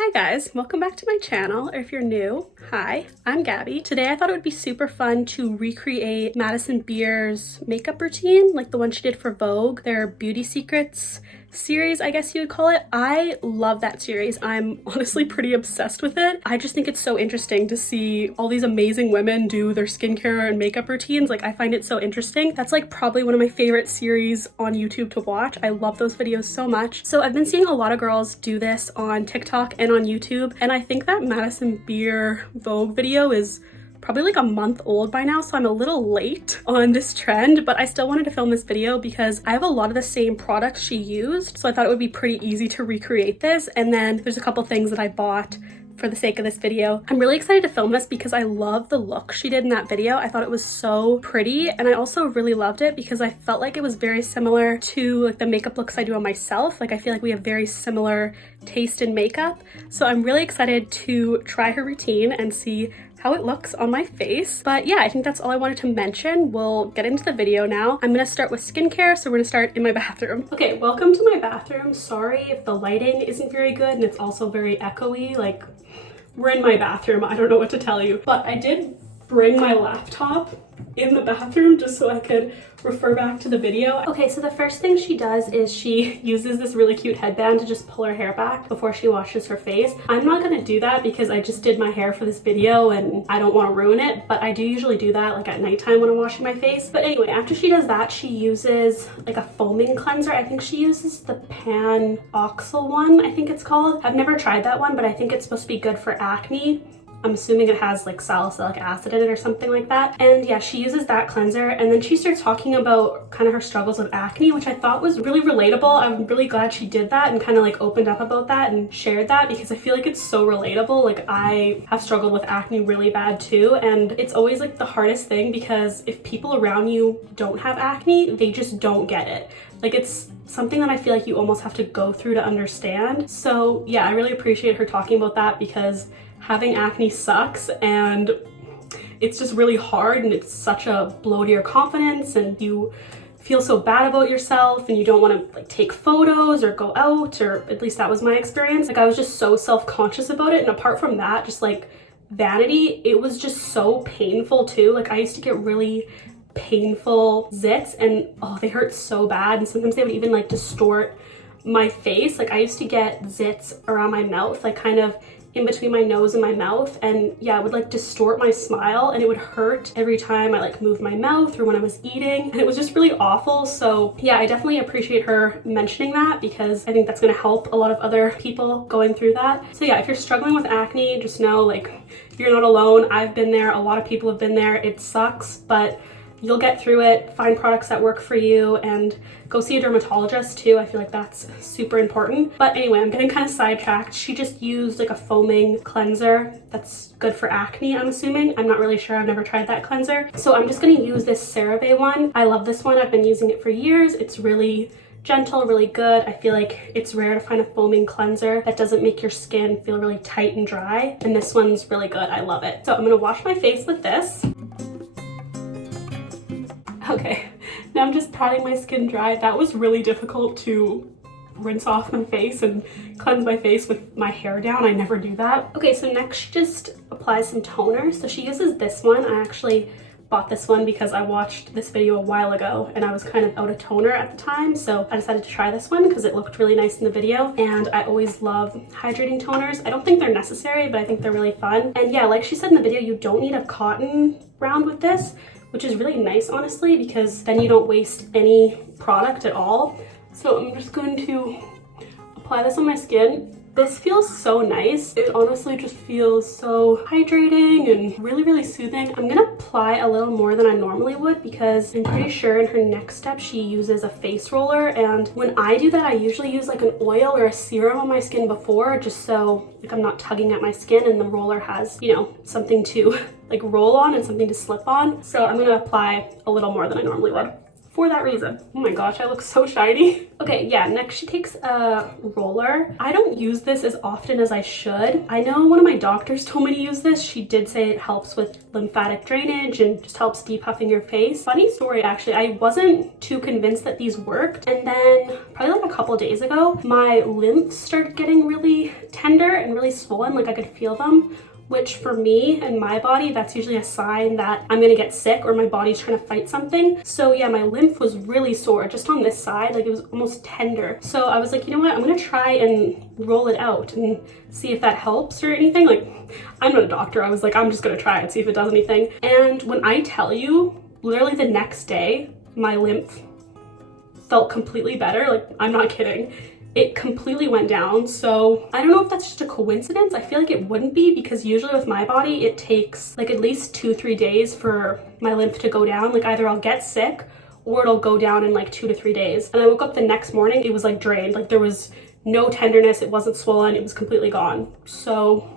Hi guys, welcome back to my channel, or if you're new, hi, I'm Gabby. Today I thought it would be super fun to recreate Madison Beer's makeup routine, like the one she did for Vogue, their Beauty Secrets series, I guess you would call it. I love that series. I'm honestly pretty obsessed with it. I just think it's so interesting to see all these amazing women do their skincare and makeup routines. Like, I find it so interesting. That's like probably one of my favorite series on YouTube to watch. I love those videos so much. So I've been seeing a lot of girls do this on TikTok and on YouTube, and I think that Madison Beer Vogue video is probably like a month old by now, so I'm a little late on this trend, but I still wanted to film this video because I have a lot of the same products she used, so I thought it would be pretty easy to recreate this. And then there's a couple things that I bought for the sake of this video. I'm really excited to film this because I love the look she did in that video. I thought it was so pretty, and I also really loved it because I felt like it was very similar to like the makeup looks I do on myself. Like, I feel like we have very similar taste in makeup, so I'm really excited to try her routine and see how it looks on my face. But yeah, I think that's all I wanted to mention. We'll get into the video now. I'm gonna start with skincare, so we're gonna start in my bathroom. Okay, welcome to my bathroom. Sorry if the lighting isn't very good and it's also very echoey. Like, we're in my bathroom, I don't know what to tell you. But I did bring my laptop in the bathroom just so I could refer back to the video. Okay, so the first thing she does is she uses this really cute headband to just pull her hair back before she washes her face. I'm not gonna do that because I just did my hair for this video and I don't want to ruin it, but I do usually do that like at nighttime when I'm washing my face. But anyway, after she does that, she uses like a foaming cleanser. I think she uses the Pan Oxal one, I think it's called. I've never tried that one, but I think it's supposed to be good for acne. I'm assuming it has like salicylic acid in it or something like that. And yeah, she uses that cleanser, and then she starts talking about kind of her struggles with acne, which I thought was really relatable. I'm really glad she did that and kind of like opened up about that and shared that, because I feel like it's so relatable. Like, I have struggled with acne really bad too, and it's always like the hardest thing because if people around you don't have acne, they just don't get it. Like, it's something that I feel like you almost have to go through to understand. So yeah, I really appreciate her talking about that because having acne sucks and it's just really hard, and it's such a blow to your confidence, and you feel so bad about yourself and you don't want to like take photos or go out, or at least that was my experience. Like, I was just so self-conscious about it, and apart from that, just like vanity, it was just so painful too. Like, I used to get really painful zits, and oh, they hurt so bad, and sometimes they would even like distort my face. Like, I used to get zits around my mouth, like kind of in between my nose and my mouth, and yeah, it would like distort my smile, and it would hurt every time I like moved my mouth or when I was eating, and it was just really awful. So yeah, I definitely appreciate her mentioning that because I think that's going to help a lot of other people going through that. So yeah, if you're struggling with acne, just know like you're not alone. I've been there, a lot of people have been there. It sucks, but you'll get through it. Find products that work for you and go see a dermatologist too. I feel like that's super important. But anyway, I'm getting kind of sidetracked. She just used like a foaming cleanser that's good for acne, I'm assuming. I'm not really sure. I've never tried that cleanser. So I'm just going to use this CeraVe one. I love this one. I've been using it for years. It's really gentle, really good. I feel like it's rare to find a foaming cleanser that doesn't make your skin feel really tight and dry. And this one's really good. I love it. So I'm going to wash my face with this. Okay, now I'm just patting my skin dry. That was really difficult to rinse off my face and cleanse my face with my hair down. I never do that. Okay, so next she just applies some toner. So she uses this one. I actually bought this one because I watched this video a while ago and I was kind of out of toner at the time. So I decided to try this one because it looked really nice in the video. And I always love hydrating toners. I don't think they're necessary, but I think they're really fun. And yeah, like she said in the video, you don't need a cotton round with this, which is really nice, honestly, because then you don't waste any product at all. So I'm just going to apply this on my skin. This feels so nice. It honestly just feels so hydrating and really, really soothing. I'm gonna apply a little more than I normally would because I'm pretty sure in her next step she uses a face roller, and when I do that I usually use like an oil or a serum on my skin before, just so like I'm not tugging at my skin and the roller has, you know, something to like roll on and something to slip on. So I'm gonna apply a little more than I normally would. for that reason. Oh my gosh, I look so shiny. Okay, yeah, next she takes a roller. I don't use this as often as I should. I know one of my doctors told me to use this. She did say it helps with lymphatic drainage and just helps depuffing your face. Funny story, actually, I wasn't too convinced that these worked. And then probably like a couple days ago, my lymphs started getting really tender and really swollen, like I could feel them. Which for me and my body, that's usually a sign that I'm gonna get sick or my body's trying to fight something. So yeah, my lymph was really sore just on this side, like it was almost tender. So I was like, you know what, I'm gonna try and roll it out and see if that helps or anything. Like, I'm not a doctor, I was like, I'm just gonna try it, see if it does anything. And when I tell you, literally the next day, my lymph felt completely better. Like, I'm not kidding. It completely went down. So I don't know if that's just a coincidence. I feel like it wouldn't be, because usually with my body it takes like at least 2-3 days for my lymph to go down. Like either I'll get sick or it'll go down in like 2 to 3 days. And I woke up the next morning, it was like drained. Like there was no tenderness, it wasn't swollen, it was completely gone. So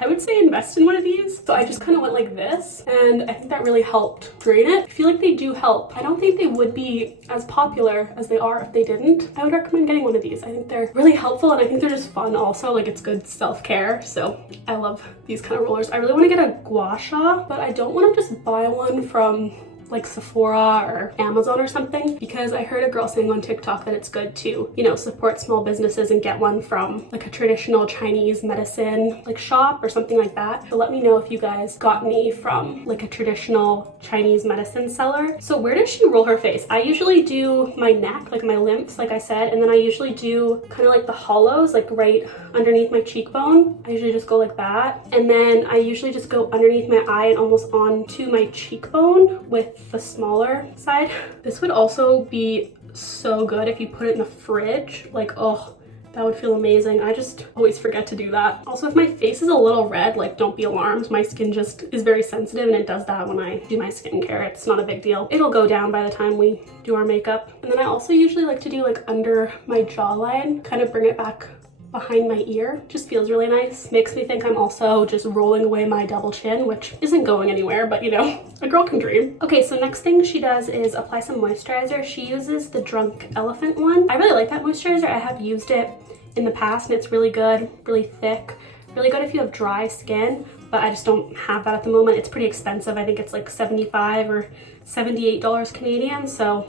I would say invest in one of these. So I just kind of went like this, and I think that really helped drain it. I feel like they do help. I don't think they would be as popular as they are if they didn't. I would recommend getting one of these. I think they're really helpful, and I think they're just fun also. Like, it's good self-care. So I love these kind of rollers. I really want to get a gua sha, but I don't want to just buy one from like Sephora or Amazon or something, because I heard a girl saying on TikTok that it's good to, you know, support small businesses and get one from like a traditional Chinese medicine like shop or something like that. So let me know if you guys got me from like a traditional Chinese medicine seller. So where does she roll her face? I usually do my neck, like my lymphs, like I said, and then I usually do kind of like the hollows, like right underneath my cheekbone. I usually just go like that. And then I usually just go underneath my eye and almost onto my cheekbone with the smaller side. This would also be so good if you put it in the fridge. Like, oh, that would feel amazing. I just always forget to do that. Also, if my face is a little red, like, don't be alarmed. My skin just is very sensitive, and it does that when I do my skincare. It's not a big deal. It'll go down by the time we do our makeup. And then I also usually like to do like under my jawline, kind of bring it back behind my ear. Just feels really nice. Makes me think I'm also just rolling away my double chin, which isn't going anywhere, but you know, a girl can dream. Okay, so next thing she does is apply some moisturizer. She uses the Drunk Elephant one. I really like that moisturizer. I have used it in the past, and it's really good, really thick, really good if you have dry skin, but I just don't have that at the moment. It's pretty expensive. I think it's like $75 or $78 Canadian. So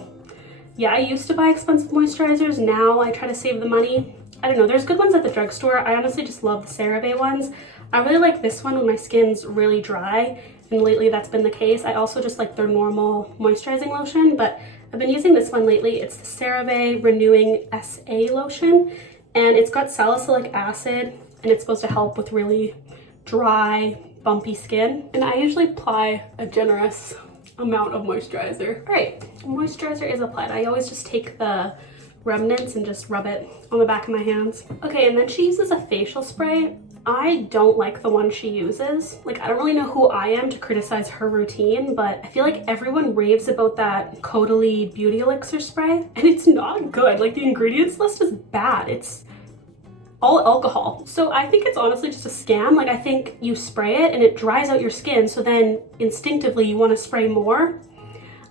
yeah, I used to buy expensive moisturizers. Now I try to save the money. I don't know, there's good ones at the drugstore. I honestly just love the CeraVe ones. I really like this one when my skin's really dry, and lately that's been the case. I also just like their normal moisturizing lotion, but I've been using this one lately. It's the CeraVe Renewing SA lotion, and it's got salicylic acid, and it's supposed to help with really dry, bumpy skin. And I usually apply a generous amount of moisturizer. All right, moisturizer is applied. I always just take the remnants and just rub it on the back of my hands. Okay, and then she uses a facial spray. I don't like the one she uses. Like, I don't really know who I am to criticize her routine, but I feel like everyone raves about that Caudalie Beauty Elixir spray, and it's not good. Like, the ingredients list is bad. It's all alcohol. So I think it's honestly just a scam. Like, I think you spray it and it dries out your skin, so then instinctively you want to spray more.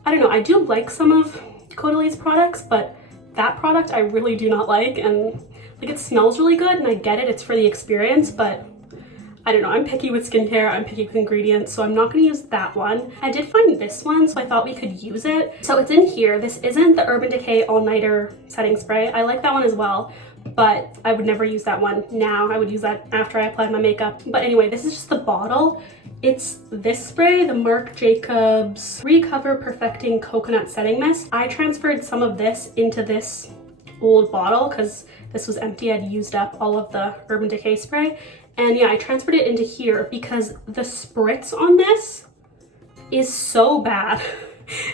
I don't know, I do like some of Caudalie's products, but that product I really do not like, and like, it smells really good, and I get it, it's for the experience, but I don't know, I'm picky with skincare, I'm picky with ingredients, so I'm not gonna use that one. I did find this one, so I thought we could use it. So it's in here. This isn't the Urban Decay All Nighter Setting Spray. I like that one as well, but I would never use that one now. I would use that after I applied my makeup. But anyway, this is just the bottle. It's this spray, the Marc Jacobs Recover Perfecting Coconut Setting Mist. I transferred some of this into this old bottle because this was empty. I'd used up all of the Urban Decay spray. And yeah, I transferred it into here because the spritz on this is so bad.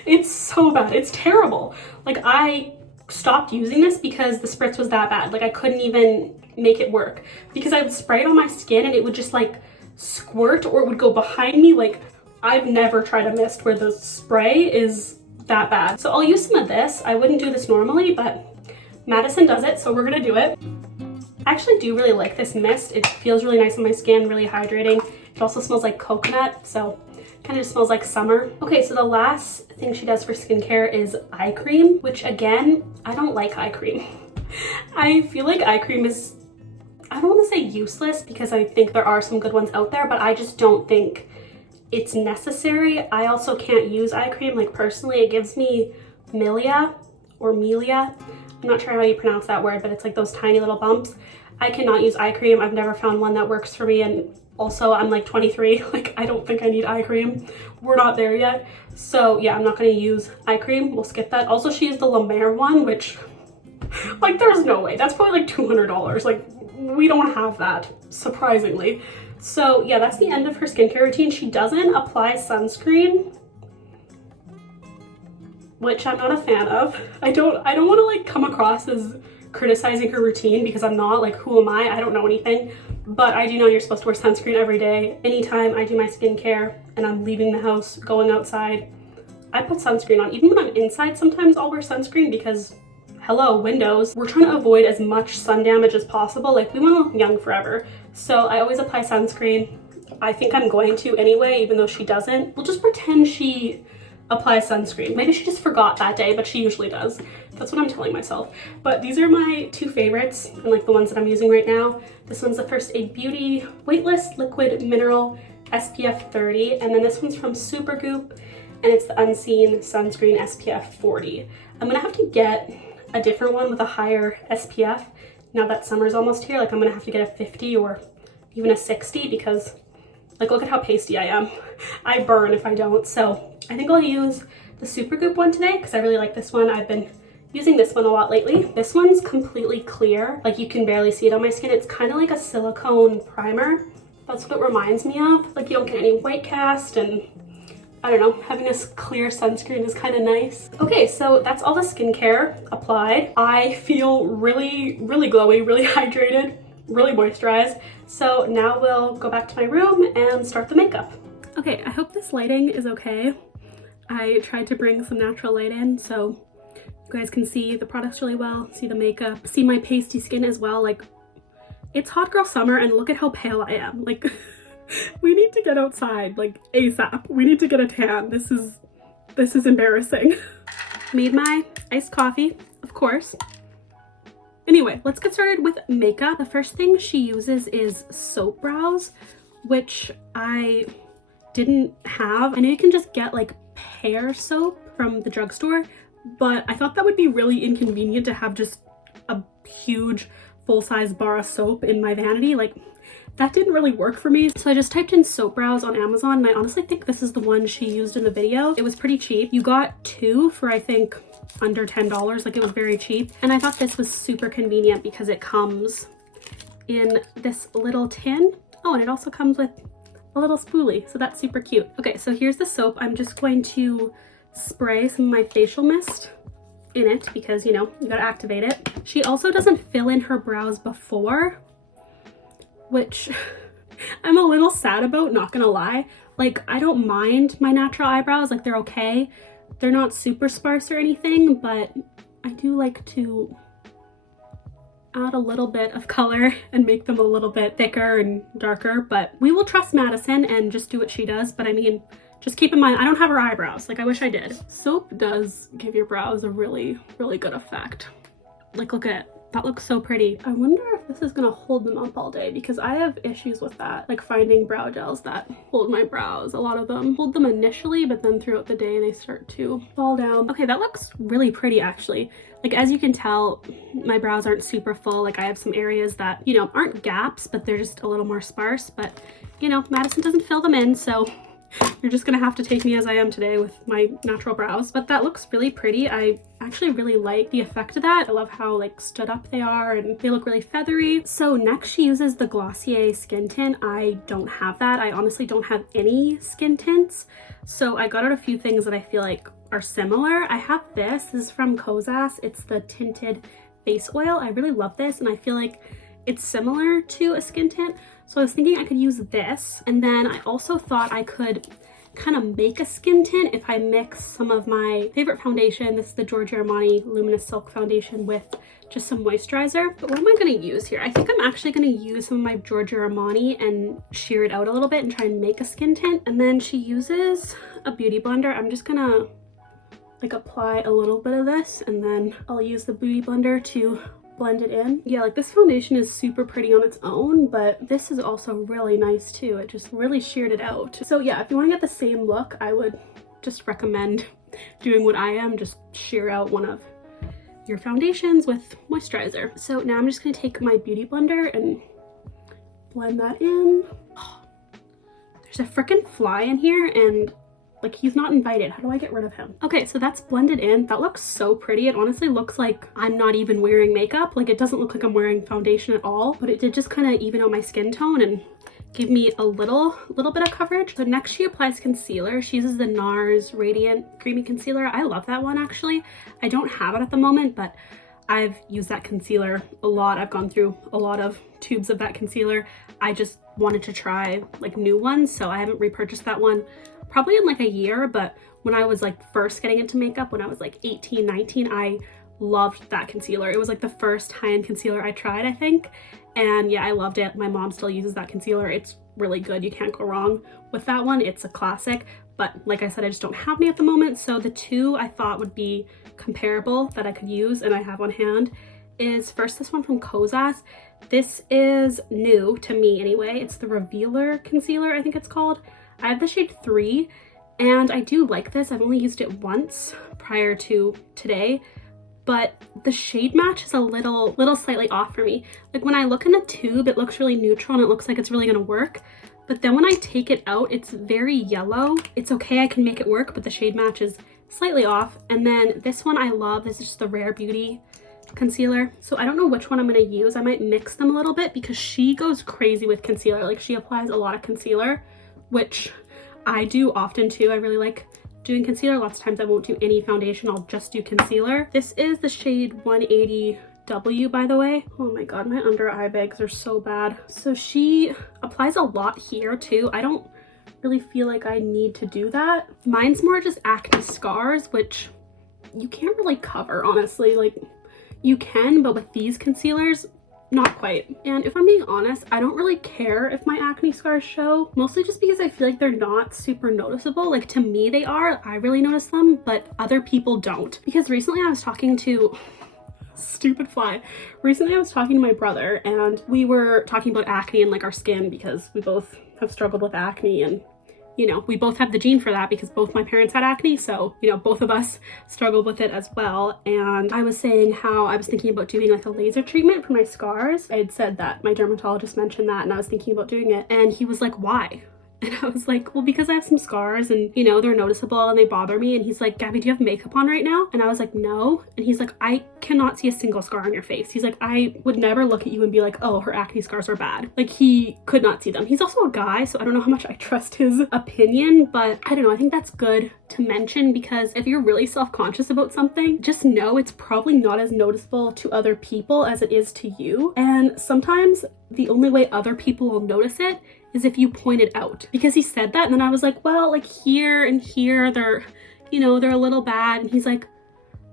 It's so bad. It's terrible. Like, I stopped using this because the spritz was that bad. Like, I couldn't even make it work because I would spray it on my skin and it would just like squirt, or it would go behind me. Like, I've never tried a mist where the spray is that bad. So I'll use some of this. I wouldn't do this normally, but Madison does it, so we're gonna do it. I actually do really like this mist. It feels really nice on my skin, really hydrating, It also smells like coconut, so kind of just smells like summer. Okay, so the last thing she does for skincare is eye cream, which again, I don't like eye cream. I feel like eye cream is, I don't want to say useless because I think there are some good ones out there, but I just don't think it's necessary. I also can't use eye cream. Like personally, it gives me milia or melia. I'm not sure how you pronounce that word, but it's like those tiny little bumps. I cannot use eye cream. I've never found one that works for me, and also I'm like 23. Like I don't think I need eye cream. We're not there yet. So yeah, I'm not gonna use eye cream. We'll skip that. Also, she used the La Mer one, which like there's no way. That's probably like $200. Like we don't have that, surprisingly. So yeah, that's the end of her skincare routine. She doesn't apply sunscreen, which I'm not a fan of. I don't want to like come across as criticizing her routine because I'm not. Like, who am I? I don't know anything. But I do know you're supposed to wear sunscreen every day. Anytime I do my skincare and I'm leaving the house, going outside, I put sunscreen on. Even when I'm inside, sometimes I'll wear sunscreen because, hello, windows. We're trying to avoid as much sun damage as possible. Like, we want to look young forever. So I always apply sunscreen. I think I'm going to anyway, even though she doesn't. We'll just pretend she applies sunscreen. Maybe she just forgot that day, but she usually does. That's what I'm telling myself. But these are my two favorites and like the ones that I'm using right now. This one's the First Aid Beauty Weightless Liquid Mineral SPF 30, and then this one's from Supergoop, and it's the Unseen Sunscreen SPF 40. I'm gonna have to get a different one with a higher SPF now that summer's almost here. Like I'm gonna have to get a 50 or even a 60 because like look at how pasty I am. I burn if I don't. So I think I'll use the Supergoop one today because I really like this one. I've been using this one a lot lately. This one's completely clear. Like you can barely see it on my skin. It's kind of like a silicone primer. That's what it reminds me of. Like you don't get any white cast, and I don't know, having this clear sunscreen is kind of nice. Okay, so that's all the skincare applied. I feel really, really glowy, really hydrated, really moisturized. So now we'll go back to my room and start the makeup. Okay, I hope this lighting is okay. I tried to bring some natural light in so you guys can see the products really well, see the makeup, see my pasty skin as well. Like, it's hot girl summer and look at how pale I am. Like, we need to get outside, like ASAP. We need to get a tan. This is embarrassing. Made my iced coffee, of course. Anyway, let's get started with makeup. The first thing she uses is soap brows, which I didn't have. I know you can just get like pear soap from the drugstore, but I thought that would be really inconvenient to have just a huge full-size bar of soap in my vanity. Like, that didn't really work for me. So I just typed in soap brows on Amazon, and I honestly think this is the one she used in the video. It was pretty cheap. You got two for I think under $10. Like, it was very cheap. And I thought this was super convenient because it comes in this little tin. Oh, and it also comes with a little spoolie, so that's super cute. Okay, so here's the soap. I'm just going to spray some of my facial mist in it because, you know, you gotta activate it. She also doesn't fill in her brows before, which I'm a little sad about, not gonna lie. Like, I don't mind my natural eyebrows, like they're okay. They're not super sparse or anything, but I do like to add a little bit of color and make them a little bit thicker and darker. But we will trust Madison and just do what she does. But I mean, just keep in mind, I don't have her eyebrows. Like, I wish I did. Soap does give your brows a really, really good effect. Like, look at it. That looks so pretty. I wonder if this is gonna hold them up all day because I have issues with that. Like finding brow gels that hold my brows. A lot of them hold them initially, but then throughout the day they start to fall down. Okay, that looks really pretty actually. Like, as you can tell, my brows aren't super full. Like, I have some areas that, you know, aren't gaps, but they're just a little more sparse. But, you know, Madison doesn't fill them in, so you're just gonna have to take me as I am today with my natural brows. But that looks really pretty. I actually really like the effect of that. I love how like stood up they are and they look really feathery. So next she uses the Glossier skin tint. I don't have that. I honestly don't have any skin tints. So I got out a few things that I feel like are similar. I have this. This is from Kosas. It's the tinted face oil. I really love this and I feel like it's similar to a skin tint. So I was thinking I could use this, and then I also thought I could kind of make a skin tint if I mix some of my favorite foundation. This is the Giorgio Armani Luminous Silk Foundation with just some moisturizer. But what am I going to use here? I think I'm actually going to use some of my Giorgio Armani and sheer it out a little bit and try and make a skin tint. And then she uses a beauty blender. I'm just going to like apply a little bit of this, and then I'll use the beauty blender to blend it in. Yeah, like this foundation is super pretty on its own, but this is also really nice too. It just really sheared it out. So yeah, if you want to get the same look, I would just recommend doing what I am, just sheer out one of your foundations with moisturizer. So now I'm just going to take my beauty blender and blend that in. Oh, there's a freaking fly in here and like he's not invited. How do I get rid of him? Okay, so that's blended in. That looks so pretty. It honestly looks like I'm not even wearing makeup. Like it doesn't look like I'm wearing foundation at all, but it did just kind of even out my skin tone and give me a little bit of coverage. So next she applies concealer. She uses the NARS Radiant Creamy Concealer. I love that one actually. I don't have it at the moment, but I've used that concealer a lot. I've gone through a lot of tubes of that concealer. I just wanted to try like new ones, so I haven't repurchased that one probably in like a year. But when I was like first getting into makeup, when I was like 18, 19, I loved that concealer. It was like the first high-end concealer I tried, I think. And yeah, I loved it. My mom still uses that concealer. It's really good. You can't go wrong with that one. It's a classic. But like I said, I just don't have any at the moment. So the two I thought would be comparable that I could use and I have on hand is first this one from Kosas. This is new to me anyway. It's the Revealer Concealer, I think it's called. I have the shade 3 and I do like this. I've only used it once prior to today, but the shade match is a little slightly off for me. Like when I look in the tube, it looks really neutral and it looks like it's really gonna work. But then when I take it out, it's very yellow. It's okay, I can make it work, but the shade match is slightly off. And then this one I love. This is just the Rare Beauty concealer. So I don't know which one I'm gonna use. I might mix them a little bit because she goes crazy with concealer. Like she applies a lot of concealer, which I do often too. I really like doing concealer. Lots of times I won't do any foundation. I'll just do concealer. This is the shade 180W, by the way. Oh my god, my under eye bags are so bad. So she applies a lot here too. I don't really feel like I need to do that. Mine's more just acne scars, which you can't really cover, honestly. Like you can, but with these concealers, not quite. And if I'm being honest, I don't really care if my acne scars show, mostly just because I feel like they're not super noticeable. Like to me they are, I really notice them, but other people don't. Because recently I was talking to, stupid fly. Recently I was talking to my brother and we were talking about acne and like our skin because we both have struggled with acne and you know, we both have the gene for that because both my parents had acne. So, you know, both of us struggled with it as well. And I was saying how I was thinking about doing like a laser treatment for my scars. I had said that my dermatologist mentioned that and I was thinking about doing it. And he was like, why? And I was like, well, because I have some scars and, you know, they're noticeable and they bother me. And he's like, Gabby, do you have makeup on right now? And I was like, no. And he's like, I cannot see a single scar on your face. He's like, I would never look at you and be like, oh, her acne scars are bad. Like he could not see them. He's also a guy, so I don't know how much I trust his opinion, but I don't know. I think that's good to mention because if you're really self-conscious about something, just know it's probably not as noticeable to other people as it is to you. And sometimes the only way other people will notice it is if you point it out. Because he said that and then I was like, well, like here and here, they're, you know, they're a little bad. And he's like,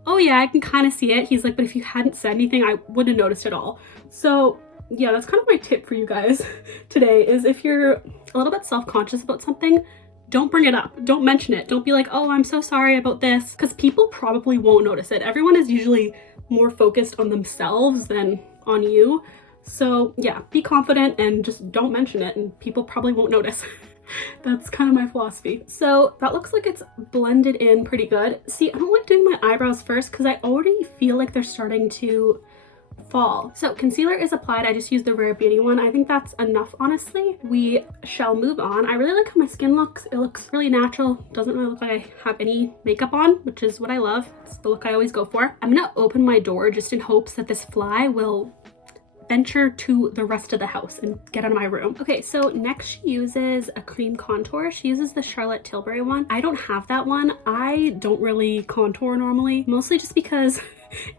oh yeah, I can kind of see it. He's like, but if you hadn't said anything, I wouldn't have noticed at all. So yeah, that's kind of my tip for you guys today is if you're a little bit self-conscious about something, don't bring it up. Don't mention it. Don't be like, oh, I'm so sorry about this. Because people probably won't notice it. Everyone is usually more focused on themselves than on you. So yeah, be confident and just don't mention it and people probably won't notice. That's kind of my philosophy. So that looks like it's blended in pretty good. See, I don't like doing my eyebrows first because I already feel like they're starting to fall. So concealer is applied. I just used the Rare Beauty one. I think that's enough, honestly. We shall move on. I really like how my skin looks. It looks really natural. Doesn't really look like I have any makeup on, which is what I love. It's the look I always go for. I'm gonna open my door just in hopes that this fly will venture to the rest of the house and get out of my room. Okay, so next she uses a cream contour. She uses the Charlotte Tilbury one. I don't have that one. I don't really contour normally, mostly just because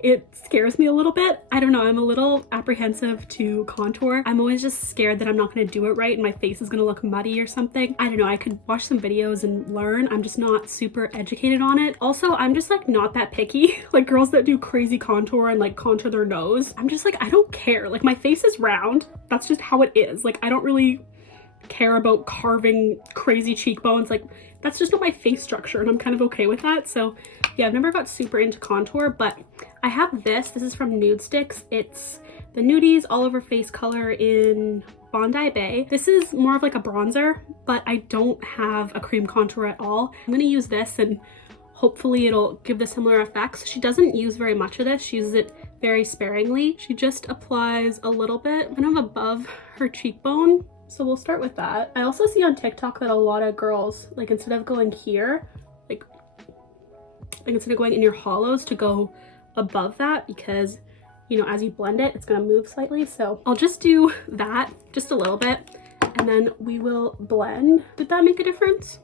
it scares me a little bit. I don't know, I'm a little apprehensive to contour. I'm always just scared that I'm not gonna do it right and my face is gonna look muddy or something. I don't know, I could watch some videos and learn. I'm just not super educated on it. Also, I'm just like not that picky. Like girls that do crazy contour and like contour their nose, I'm just like, I don't care. Like my face is round. That's just how it is. Like I don't really care about carving crazy cheekbones. Like that's just not my face structure and I'm kind of okay with that. So yeah, I've never got super into contour, but I have this. This is from Nudestix. It's the Nudies all over face color in Bondi Bay. This is more of like a bronzer, but I don't have a cream contour at all. I'm gonna use this and hopefully it'll give the similar effects. She doesn't use very much of this. She uses it very sparingly. She just applies a little bit kind of above her cheekbone. So we'll start with that. I also see on TikTok that a lot of girls, like instead of going here, like instead of going in your hollows, to go above that, because you know, as you blend it, it's gonna move slightly. So I'll just do that just a little bit and then we will blend. Did that make a difference?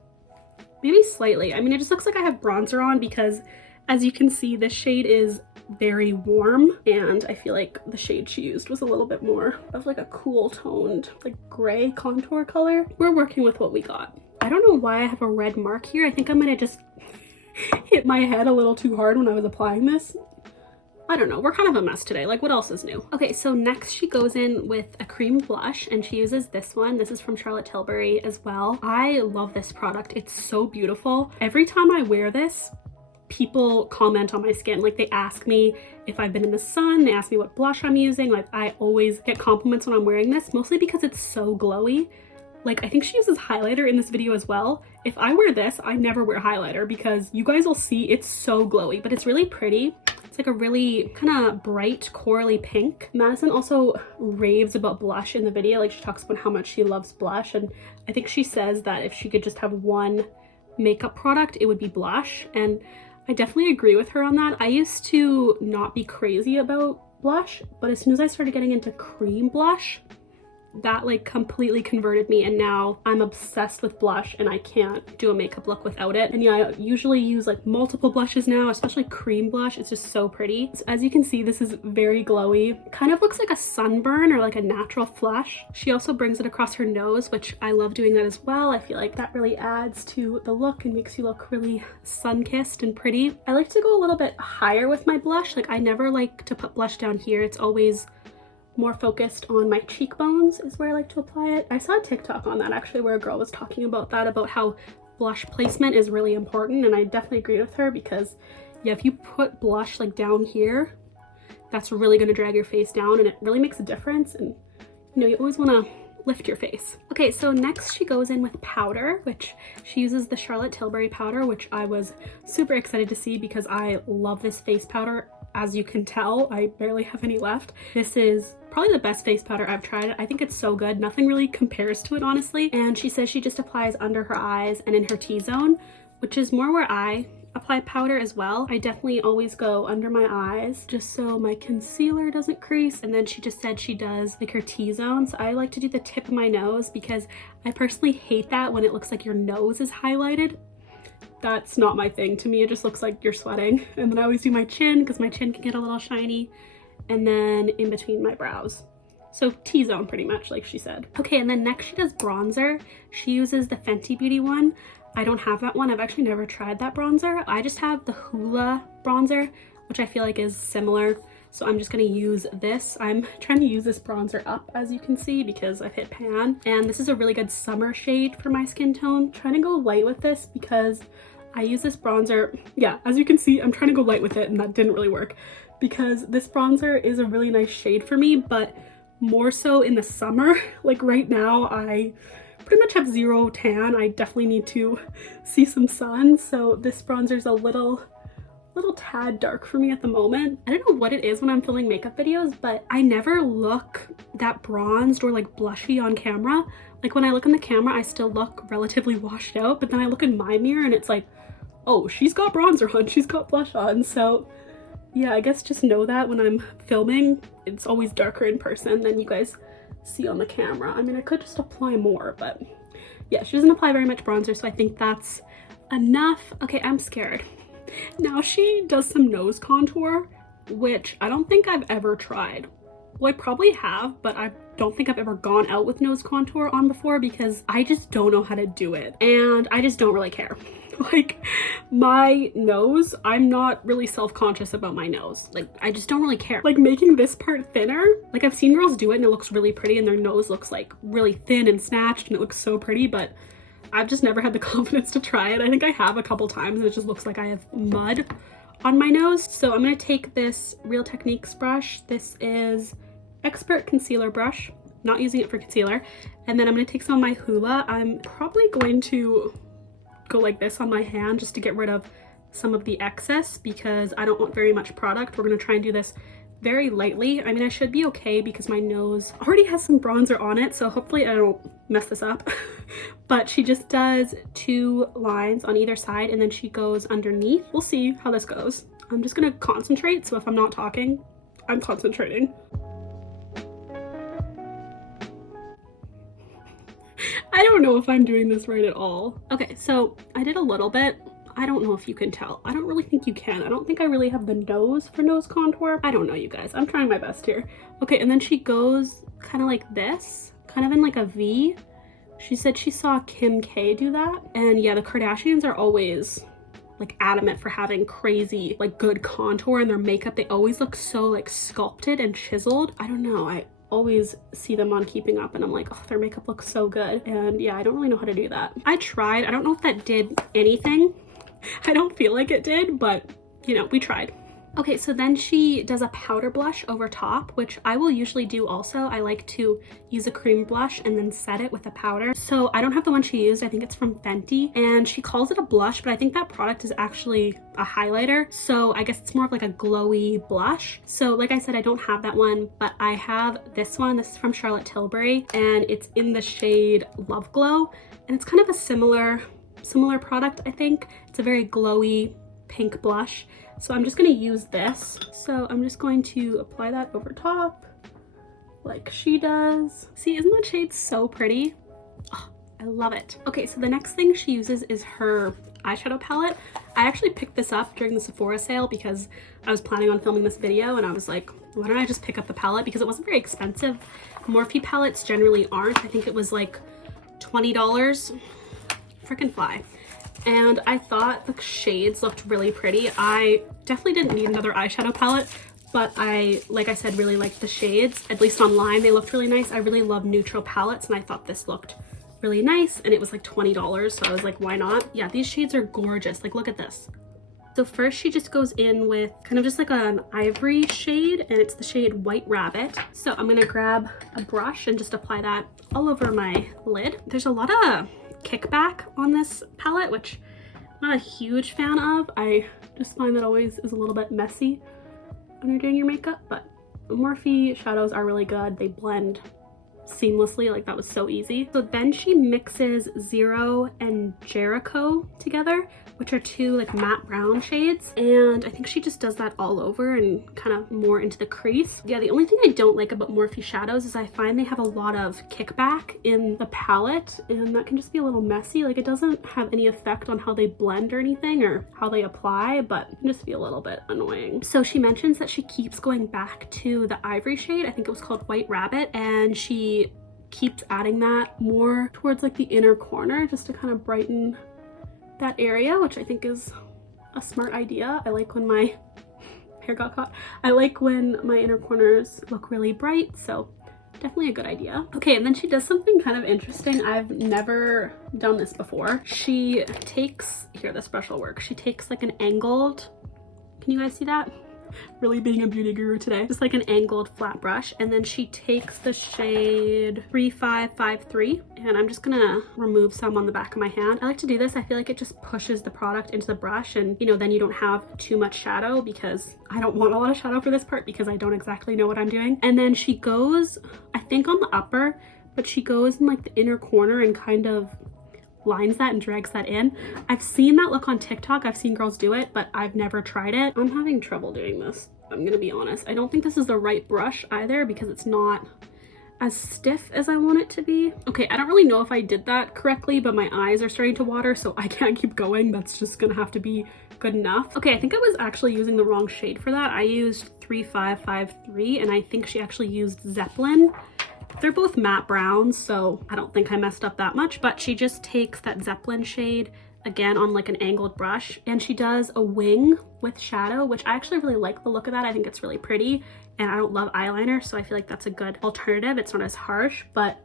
Maybe slightly. I mean, it just looks like I have bronzer on because as you can see, this shade is very warm and I feel like the shade she used was a little bit more of like a cool toned like gray contour color. We're working with what we got. I don't know why I have a red mark here. I think I might have just hit my head a little too hard when I was applying this. I don't know, we're kind of a mess today. Like what else is new? Okay, so next she goes in with a cream blush and she uses this one. This is from Charlotte Tilbury as well. I love this product. It's so beautiful. Every time I wear this, people comment on my skin. Like they ask me if I've been in the sun, they ask me what blush I'm using. Like I always get compliments when I'm wearing this, mostly because it's so glowy. Like I think she uses highlighter in this video as well. If I wear this, I never wear highlighter because you guys will see it's so glowy, but it's really pretty. It's like a really kind of bright corally pink. Madison also raves about blush in the video. Like she talks about how much she loves blush, and I think she says that if she could just have one makeup product, it would be blush, and I definitely agree with her on that. I used to not be crazy about blush, but as soon as I started getting into cream blush, that like completely converted me, and now I'm obsessed with blush and I can't do a makeup look without it. And yeah, I usually use like multiple blushes now, especially cream blush. It's just so pretty. So as you can see, this is very glowy. It kind of looks like a sunburn or like a natural flush. She also brings it across her nose, which I love doing that as well. I feel like that really adds to the look and makes you look really sun-kissed and pretty. I like to go a little bit higher with my blush. Like I never like to put blush down here. It's always more focused on my cheekbones is where I like to apply it. I saw a TikTok on that actually where a girl was talking about that, about how blush placement is really important, and I definitely agree with her because yeah, if you put blush like down here, that's really going to drag your face down and it really makes a difference, and you know, you always want to lift your face. Okay, so next she goes in with powder, which she uses the Charlotte Tilbury powder, which I was super excited to see because I love this face powder. As you can tell, I barely have any left. This is probably the best face powder I've tried. I think it's so good. Nothing really compares to it, honestly. And she says she just applies under her eyes and in her T-zone, which is more where I apply powder as well. I definitely always go under my eyes just so my concealer doesn't crease. And then she just said she does like her T-zone. So I like to do the tip of my nose because I personally hate that when it looks like your nose is highlighted. That's not my thing. To me, it just looks like you're sweating. And then I always do my chin because my chin can get a little shiny, and then in between my brows. So T-zone pretty much, like she said. Okay, and then next she does bronzer. She uses the Fenty Beauty one. I don't have that one. I've actually never tried that bronzer. I just have the Hoola bronzer, which I feel like is similar. So I'm just gonna use this. I'm trying to use this bronzer up, as you can see, because I've hit pan. And this is a really good summer shade for my skin tone. I'm trying to go light with this because I use this bronzer. Yeah, as you can see, I'm trying to go light with it and that didn't really work because this bronzer is a really nice shade for me, but more so in the summer. Like right now, I pretty much have zero tan. I definitely need to see some sun. So this bronzer is a little tad dark for me at the moment. I don't know what it is when I'm filming makeup videos, but I never look that bronzed or like blushy on camera. Like when I look in the camera, I still look relatively washed out, but then I look in my mirror and it's like, oh, she's got bronzer on, she's got blush on. So yeah, I guess just know that when I'm filming, it's always darker in person than you guys see on the camera. I mean, I could just apply more, but yeah, she doesn't apply very much bronzer, so I think that's enough. Okay, I'm scared. Now she does some nose contour which I don't think I've ever tried. Well, I probably have, but I don't think I've ever gone out with nose contour on before because I just don't know how to do it. And I just don't really care. Like, my nose, I'm not really self-conscious about my nose. Like, I just don't really care. Like, making this part thinner, like I've seen girls do it and it looks really pretty and their nose looks like really thin and snatched and it looks so pretty, but I've just never had the confidence to try it. I think I have a couple times and it just looks like I have mud on my nose. So I'm gonna take this Real Techniques brush. This is Expert Concealer brush, not using it for concealer. And then I'm gonna take some of my Hoola. I'm probably going to go like this on my hand just to get rid of some of the excess because I don't want very much product. We're gonna try and do this very lightly. I mean, I should be okay because my nose already has some bronzer on it, so hopefully I don't mess this up. But she just does 2 lines on either side and then she goes underneath. We'll see how this goes. I'm just gonna concentrate, so if I'm not talking, I'm concentrating. I don't know if I'm doing this right at all. Okay, so I did a little bit. I don't know if you can tell. I don't really think you can. I don't think I really have the nose for nose contour. I don't know, you guys. I'm trying my best here. Okay, and then she goes kind of like this, kind of in like a V. She said she saw Kim K do that. And yeah, the Kardashians are always like adamant for having crazy, like good contour in their makeup. They always look so like sculpted and chiseled. I don't know. I always see them on Keeping Up and I'm like, oh, their makeup looks so good. And yeah, I don't really know how to do that. I tried. I don't know if that did anything. I don't feel like it did, but you know, we tried. Okay, so then she does a powder blush over top, which I will usually do also. I like to use a cream blush and then set it with a powder. So I don't have the one she used. I think it's from Fenty and she calls it a blush, but I think that product is actually a highlighter. So I guess it's more of like a glowy blush. So like I said, I don't have that one, but I have this one. This is from Charlotte Tilbury and it's in the shade Love Glow. And it's kind of a similar product, I think. It's a very glowy pink blush. So I'm just gonna use this. So I'm just going to apply that over top like she does. See, isn't that shade so pretty? Oh, I love it. Okay, so the next thing she uses is her eyeshadow palette. I actually picked this up during the Sephora sale because I was planning on filming this video and I was like, why don't I just pick up the palette because it wasn't very expensive. Morphe palettes generally aren't. I think it was like $20. Freaking fly. And I thought the shades looked really pretty. I definitely didn't need another eyeshadow palette, but I, like I said, really liked the shades. At least online, they looked really nice. I really love neutral palettes, and I thought this looked really nice, and it was like $20, so I was like, why not? Yeah, these shades are gorgeous. Like, look at this. So first, she just goes in with kind of just like an ivory shade, and it's the shade White Rabbit. So I'm gonna grab a brush and just apply that all over my lid. There's a lot of kickback on this palette, which I'm not a huge fan of. I just find that always is a little bit messy when you're doing your makeup, but Morphe shadows are really good. They blend seamlessly, like that was so easy. So then she mixes Zero and Jericho together, which are 2 like matte brown shades, and I think she just does that all over and kind of more into the crease. Yeah, the only thing I don't like about Morphe shadows is I find they have a lot of kickback in the palette, and that can just be a little messy. Like, it doesn't have any effect on how they blend or anything or how they apply, but it can just be a little bit annoying. So she mentions that she keeps going back to the ivory shade. I think it was called White Rabbit, and she keeps adding that more towards like the inner corner just to kind of brighten that area, which I think is a smart idea. I like when my hair got caught. I like when my inner corners look really bright, so definitely a good idea. Okay, and then she does something kind of interesting. I've never done this before. She takes, here, this brush will work. She takes like an angled, can you guys see that? Really being a beauty guru today. Just like an angled flat brush, and then she takes the shade 3553, and I'm just gonna remove some on the back of my hand. I like to do this. I feel like it just pushes the product into the brush, and you know, then you don't have too much shadow, because I don't want a lot of shadow for this part because I don't exactly know what I'm doing. And then she goes, I think on the upper, but she goes in like the inner corner and kind of lines that and drags that in. I've seen that look on TikTok. I've seen girls do it, but I've never tried it. I'm having trouble doing this, I'm gonna be honest. I don't think this is the right brush either because it's not as stiff as I want it to be. Okay, I don't really know if I did that correctly, but my eyes are starting to water, so I can't keep going. That's just gonna have to be good enough. Okay, I think I was actually using the wrong shade for that. I used 3553, and I think she actually used Zeppelin. They're both matte browns, so I don't think I messed up that much, but she just takes that Zeppelin shade again on like an angled brush, and she does a wing with shadow, which I actually really like the look of that. I think it's really pretty, and I don't love eyeliner, so I feel like that's a good alternative. It's not as harsh, but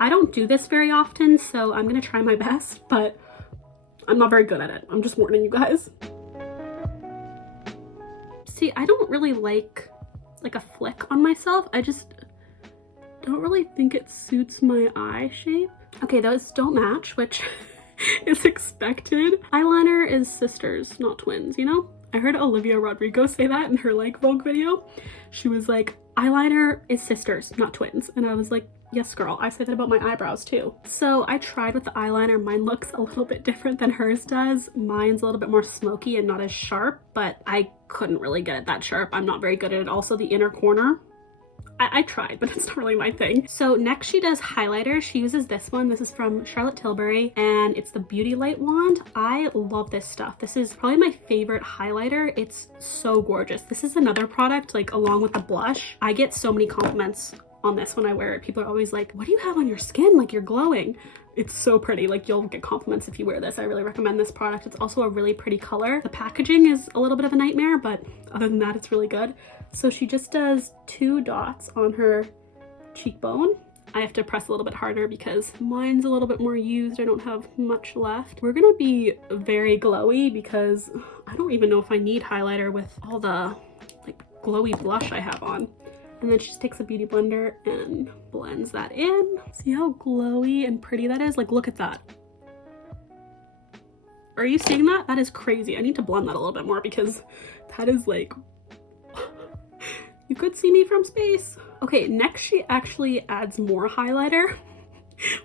I don't do this very often, so I'm gonna try my best, but I'm not very good at it. I'm just warning you guys. See, I don't really like a flick on myself. I just don't really think it suits my eye shape. Okay, those don't match, which is expected. Eyeliner is sisters, not twins, you know? I heard Olivia Rodrigo say that in her like Vogue video. She was like, eyeliner is sisters, not twins. And I was like, yes girl, I say that about my eyebrows too. So I tried with the eyeliner. Mine looks a little bit different than hers does. Mine's a little bit more smoky and not as sharp, but I couldn't really get it that sharp. I'm not very good at it. Also the inner corner, I tried, but it's not really my thing. So next she does highlighter. She uses this one. This is from Charlotte Tilbury, and it's the Beauty Light wand. I love this stuff. This is probably my favorite highlighter. It's so gorgeous. This is another product, like along with the blush. I get so many compliments on this when I wear it. People are always like, what do you have on your skin? Like, you're glowing. It's so pretty. Like, you'll get compliments if you wear this. I really recommend this product. It's also a really pretty color. The packaging is a little bit of a nightmare, but other than that, it's really good. So she just does 2 dots on her cheekbone. I have to press a little bit harder because mine's a little bit more used. I don't have much left. We're gonna be very glowy because I don't even know if I need highlighter with all the like glowy blush I have on. And then she just takes a beauty blender and blends that in. See how glowy and pretty that is? Like, look at that. Are you seeing that? That is crazy. I need to blend that a little bit more because that is like, you could see me from space. Okay, next she actually adds more highlighter,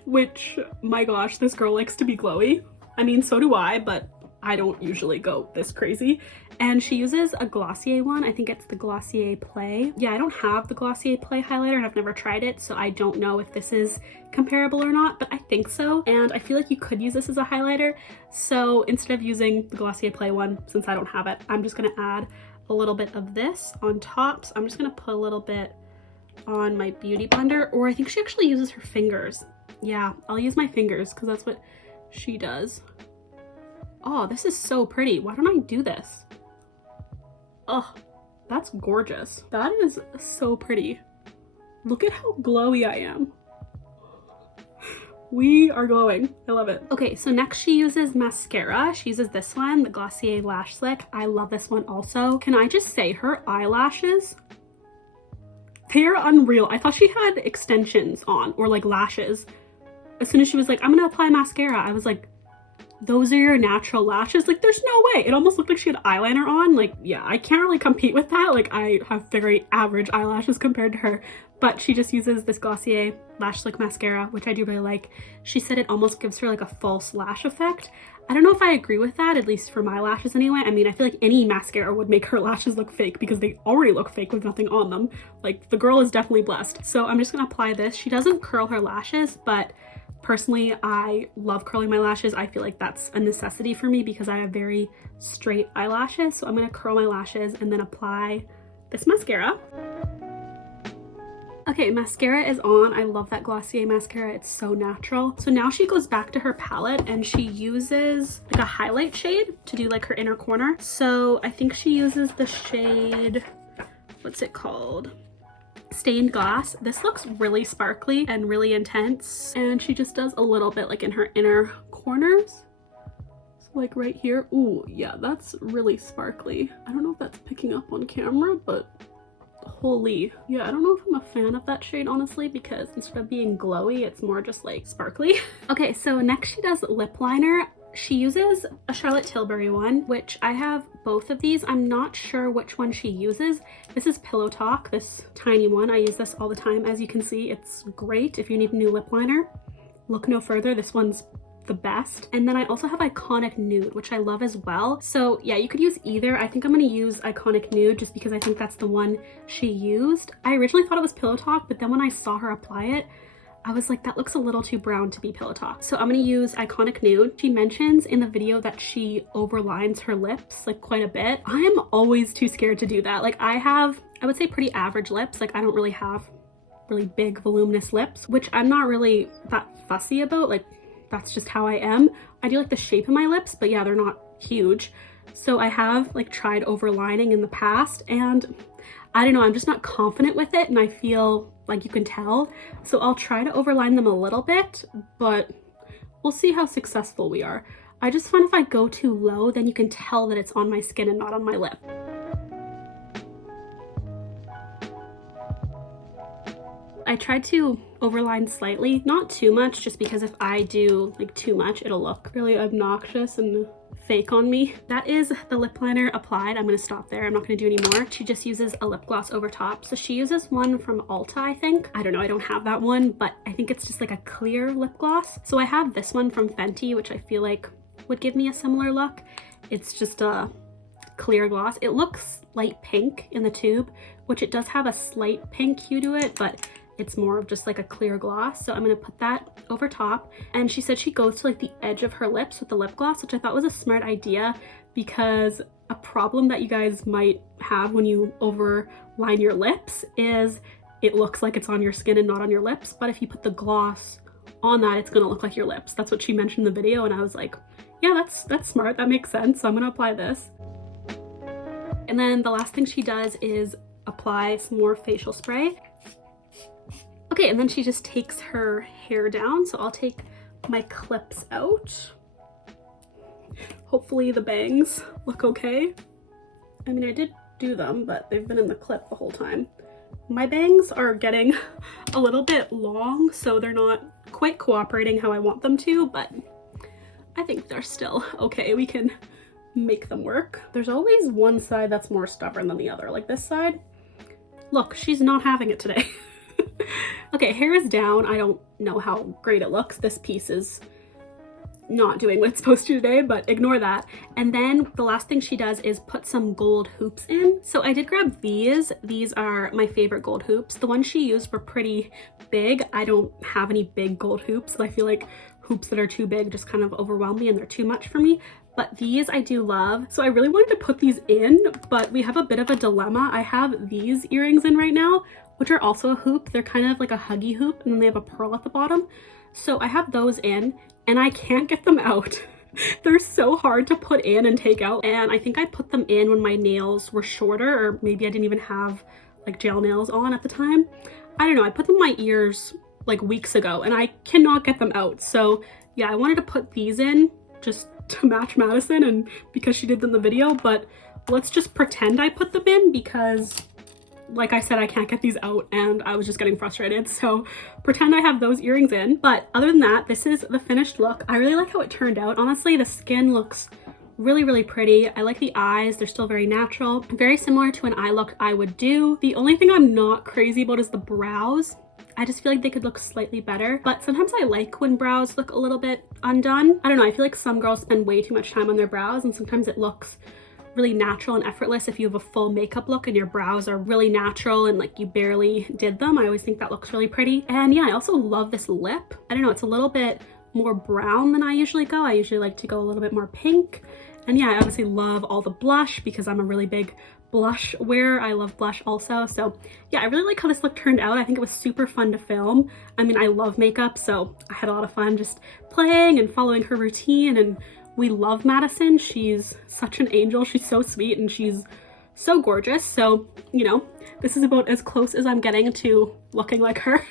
which, my gosh, this girl likes to be glowy. I mean, so do I, but I don't usually go this crazy. And she uses a Glossier one. I think it's the Glossier Play. Yeah, I don't have the Glossier Play highlighter and I've never tried it, so I don't know if this is comparable or not, but I think so. And I feel like you could use this as a highlighter. So instead of using the Glossier Play one, since I don't have it, I'm just gonna add a little bit of this on top. So I'm just gonna put a little bit on my beauty blender, or I think she actually uses her fingers. Yeah, I'll use my fingers because that's what she does. Oh, this is so pretty. Why don't I do this? Oh, that's gorgeous. That is so pretty. Look at how glowy I am. We are glowing. I love it. Okay, so next she uses mascara. She uses this one, the Glossier Lash Slick. I love this one also. Can I just say, her eyelashes, they're unreal. I thought she had extensions on, or like lashes. As soon as she was like, I'm gonna apply mascara, I was like, those are your natural lashes? Like, there's no way. It almost looked like she had eyeliner on. Like, yeah, I can't really compete with that. Like, I have very average eyelashes compared to her, but she just uses this Glossier Lash Slick mascara, which I do really like. She said it almost gives her like a false lash effect. I don't know if I agree with that, at least for my lashes anyway. I mean, I feel like any mascara would make her lashes look fake because they already look fake with nothing on them. Like, the girl is definitely blessed. So I'm just gonna apply this. She doesn't curl her lashes, but personally, I love curling my lashes. I feel like that's a necessity for me because I have very straight eyelashes. So I'm gonna curl my lashes and then apply this mascara. Okay, mascara is on. I love that Glossier mascara. It's so natural. So now she goes back to her palette and she uses like a highlight shade to do like her inner corner. So I think she uses the shade, what's it called? Stained Glass. This looks really sparkly and really intense, and she just does a little bit like in her inner corners, so like right here. Ooh, yeah, that's really sparkly. I don't know if that's picking up on camera, but holy, yeah, I don't know if I'm a fan of that shade honestly, because instead of being glowy, it's more just like sparkly. Okay, so next she does lip liner. She uses a Charlotte Tilbury one, which I have both of these. I'm not sure which one she uses. This is Pillow Talk, this tiny one. I use this all the time. As you can see, it's great if you need a new lip liner. Look no further. This one's the best. And then I also have Iconic Nude, which I love as well. So yeah, you could use either. I think I'm gonna use Iconic Nude just because I think that's the one she used. I originally thought it was Pillow Talk, but then when I saw her apply it, I was like, that looks a little too brown to be Pillow Talk. So I'm gonna use Iconic Nude. She mentions in the video that she overlines her lips like quite a bit. I am always too scared to do that. Like I would say pretty average lips. Like I don't really have really big voluminous lips, which I'm not really that fussy about. Like that's just how I am. I do like the shape of my lips, but yeah, they're not huge. So I have like tried overlining in the past and I don't know, I'm just not confident with it and I feel like you can tell. So I'll try to overline them a little bit, but we'll see how successful we are. I just find if I go too low, then you can tell that it's on my skin and not on my lip. I tried to overline slightly, not too much, just because if I do like too much, it'll look really obnoxious and fake on me. That is the lip liner applied. I'm gonna stop there. I'm not gonna do any more. She just uses a lip gloss over top. So she uses one from Ulta, I think. I don't know, I don't have that one, but I think it's just like a clear lip gloss. So I have this one from Fenty, which I feel like would give me a similar look. It's just a clear gloss. It looks light pink in the tube, which it does have a slight pink hue to it, but it's more of just like a clear gloss. So I'm gonna put that over top. And she said she goes to like the edge of her lips with the lip gloss, which I thought was a smart idea because a problem that you guys might have when you overline your lips is it looks like it's on your skin and not on your lips. But if you put the gloss on that, it's gonna look like your lips. That's what she mentioned in the video. And I was like, yeah, that's smart. That makes sense. So I'm gonna apply this. And then the last thing she does is apply some more facial spray. Okay, and then she just takes her hair down. So I'll take my clips out. Hopefully the bangs look okay. I mean, I did do them, but they've been in the clip the whole time. My bangs are getting a little bit long, so they're not quite cooperating how I want them to, but I think they're still okay. We can make them work. There's always one side that's more stubborn than the other. Like this side, look, she's not having it today. Okay, hair is down. I don't know how great it looks. This piece is not doing what it's supposed to today, but ignore that. And then the last thing she does is put some gold hoops in. So I did grab these. These are my favorite gold hoops. The ones she used were pretty big. I don't have any big gold hoops. I feel like hoops that are too big just kind of overwhelm me and they're too much for me. But these I do love. So I really wanted to put these in, but we have a bit of a dilemma. I have these earrings in right now, which are also a hoop. They're kind of like a huggy hoop and then they have a pearl at the bottom. So I have those in and I can't get them out. They're so hard to put in and take out. And I think I put them in when my nails were shorter, or maybe I didn't even have like gel nails on at the time. I don't know, I put them in my ears like weeks ago and I cannot get them out. So yeah, I wanted to put these in just to match Madison and because she did them in the video, but let's just pretend I put them in because like I said, I can't get these out and I was just getting frustrated. So pretend I have those earrings in. But other than that, this is the finished look. I really like how it turned out. Honestly, the skin looks really, really pretty. I like the eyes. They're still very natural. Very similar to an eye look I would do. The only thing I'm not crazy about is the brows. I just feel like they could look slightly better, but sometimes I like when brows look a little bit undone. I don't know, I feel like some girls spend way too much time on their brows and sometimes it looks really natural and effortless if you have a full makeup look and your brows are really natural and like you barely did them. I always think that looks really pretty. And yeah, I also love this lip. I don't know, it's a little bit more brown than I usually go. I usually like to go a little bit more pink. And yeah, I obviously love all the blush because I'm a really big blush wearer. I love blush also. So yeah, I really like how this look turned out. I think it was super fun to film. I mean, I love makeup, so I had a lot of fun just playing and following her routine. And we love Madison. She's such an angel. She's so sweet and she's so gorgeous. So, you know, this is about as close as I'm getting to looking like her.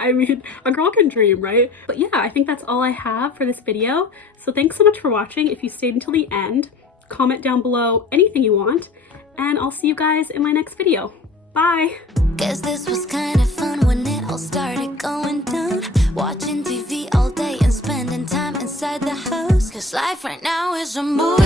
I mean, a girl can dream, right? But yeah, I think that's all I have for this video. So thanks so much for watching. If you stayed until the end, comment down below anything you want, and I'll see you guys in my next video. Bye! Guess this was kind of fun when it all started going down. Watching TV all day and spending time inside the house. 'Cause life right now is a movie.